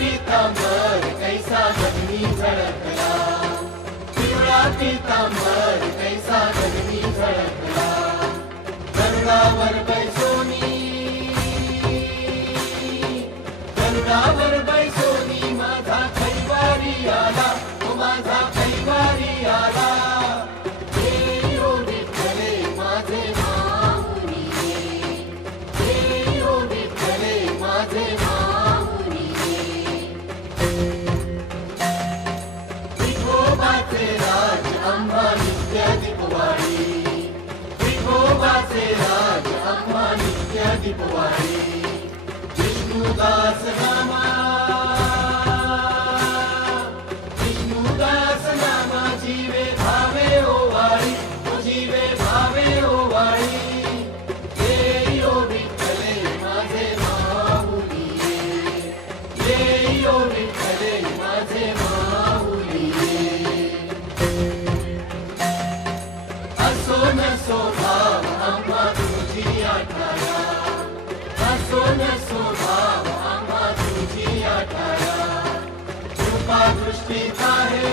पीतांबर कैसा गगनी झळकला, पिवळा पीतांबर कैसा गगनी झळकला. गरुडावर बैसोनी, गरुडावर बैसोनी माझा कैवारी आला, तो माझा कैवारी आला. हे ओ विठ्ठले माझे माऊली, हे ओ विठ्ठले माझे माऊली. विठोबाचे राज आम्हा नित्य दीपवाळी, विठोबाचे राज आम्हा नित्य दीपवाळी. विष्णुदास नामा, विष्णुदास नामा जीवे भावे ओवाळी, जीवे भावे ओवाळी. ये ओ विठ्ठले माझे माऊली, ये ओ विठ्ठले माझे माऊली. असो नसो भाव आम्हा तुझी आठाया, असो नसो भाव आम्हा तुझी आठाया. कृपा दृष्टी पाहे,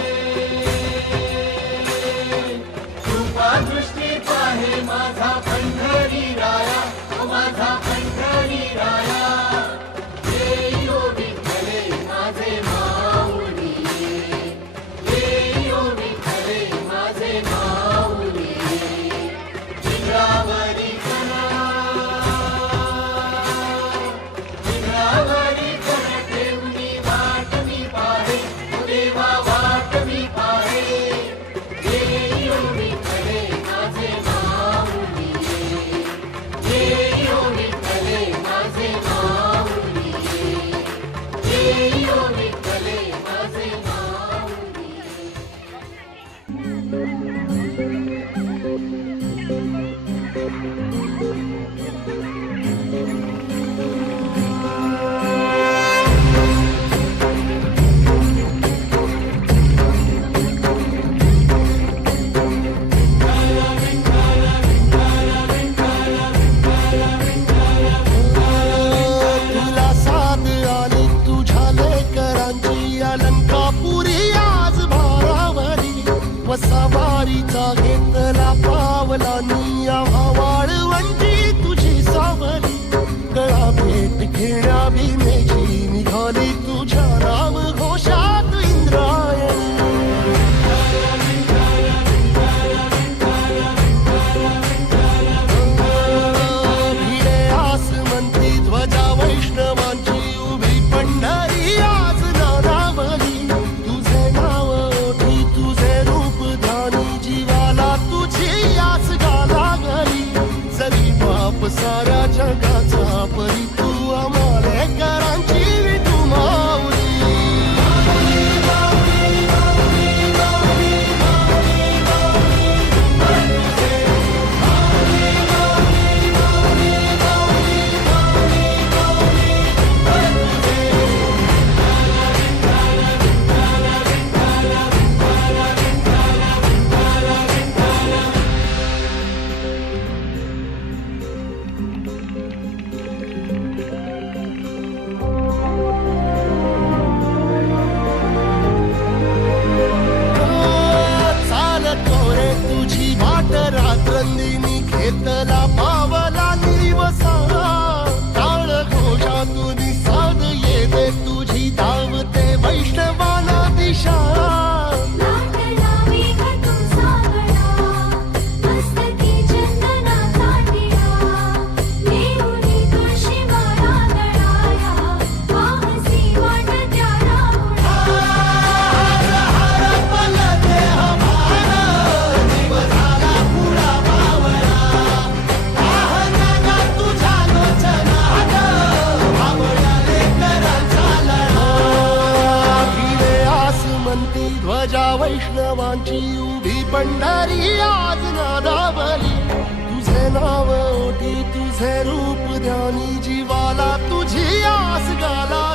कृपा दृष्टी पाहे माझा पंढरी राया, ओ माझा पंढरी राया. ये ओ विठ्ठले माझे माऊली, ये ओ विठ्ठले माझे माऊली. जिगरावरी कणा, जिगरावरी कणा ठेवली वाट मी पाहे, ओ देवा वाट मी पाहे. ये ओ विठ्ठले माझे माऊली, ये ओ विठ्ठले माझे माऊली, ये ओ विठ्ठले माझे माऊली. तुला साथ आली तुझ्या लेकरांची अलंकापुरी आज भारावली. वसावारीचा घेतला पावलांनी आम्हा वाळवंटी तुझी सावली. गळा भेट घेण्या भीमेची निघाली तुझ्या राम घोषात इंद्रायणी. भिडे आसमंती ध्वजा वैष्णवांची उभी पंढरी आज नारावली. तुझे नाव ओठी तुझे रूप ध्यानी जीवाला तुझी आस गाला गली. जरी बाप साऱ्या जगाचा परी तू आम्हाला करांची विठू माऊली. चालतो रे तुझी वाट रात्रंदिनी घेतला पावला दिवसा. टाळ घोषातून साध येते तुझी धावते वैष्णवाला दिशा. लाटला मेघ तू सागरा, मस्तकी चंदनाचा टिळा. नेऊनी तुळशी माळा गळाया, वाहसी वाटत्या राहुळा. भिडे आसमंती ध्वजा वैष्णवांची उभी पंढरी आज नादावली. तुझे नाव ओठी तुझे रूप ध्यानी जीवाला तुझी आस गाला